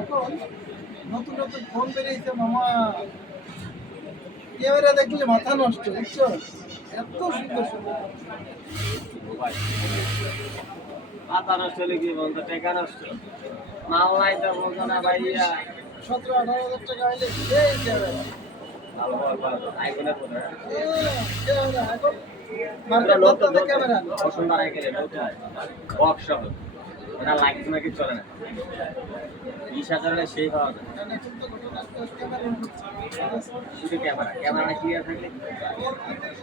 এখন নতুন নতুন ফোন বেরিয়েছে মামা, ক্যামেরা দেখলে মাথা নষ্ট, বুঝছো? এত সুন্দর সুন্দর মাথা নষ্ট হলে কি বলতো, টাকা নষ্ট। মাল নাই তো বলতো না ভাইয়া। 17-18 হাজার টাকা হইলে এই ক্যামেরা ভালো ভালো আইফোনের ফোন। ক্যামেরা এখন মার্কেট নতুন করতে ক্যামেরা পছন্দ আই গেলে নতুন বক্স সহ এটা লাগছে নাকি চলে না। 20,000 সেই পাওয়া যায় শুধু ক্যামেরা। ক্যামেরা ক্লিয়ার থাকলে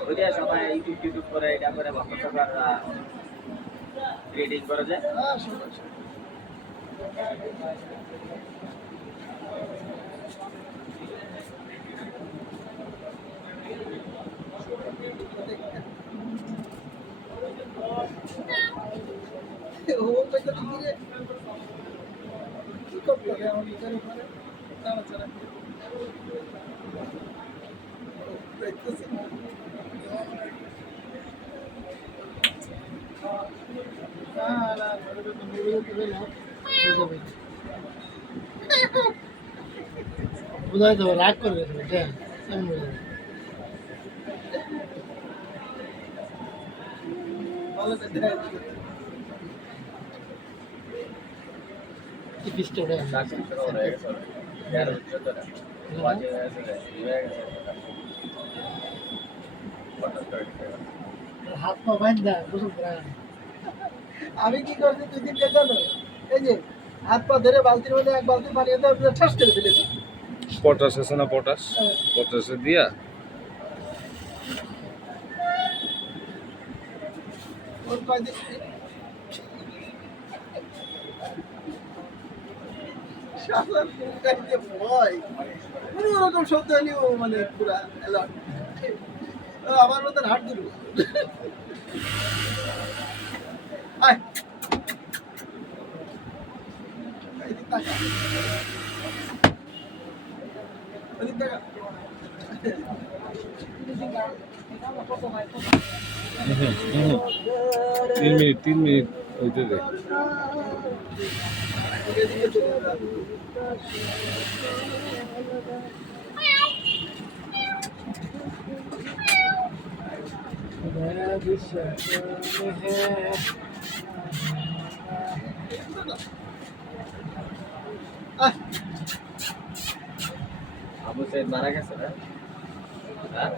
ওইটা সবাই ইউটিউব করে এটা করে বক্তব্য রেডিং করা যায়। কি করতে হবে আমার নিজের উপরে নাড়াচাড়া দেখতেছি বোঝাই তো রাগ করবে ভালো হাত পা বান্ধা গোসল করা। আমি কি করছি 2 দিন জানো, এই যে হাত পা ধরে বালতির মধ্যে এক বালতি পানি দিয়ে ঠাস করে ফেলেছি। পটাশ আছে না, পটাশ পটাশে দিয়া ওর কয়দিন ভয় মানে ওরকম শব্দ হলেও মানে পুরা অ্যালার্ট। আমার মতন হাট দিল তিন মিনিট হইতে দে। আবু সাইদ মারা গেছে না? হ্যাঁ,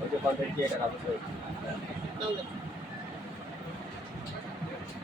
ওই যে কন্টেন্ট ক্রিয়েটার আবু সাইদ।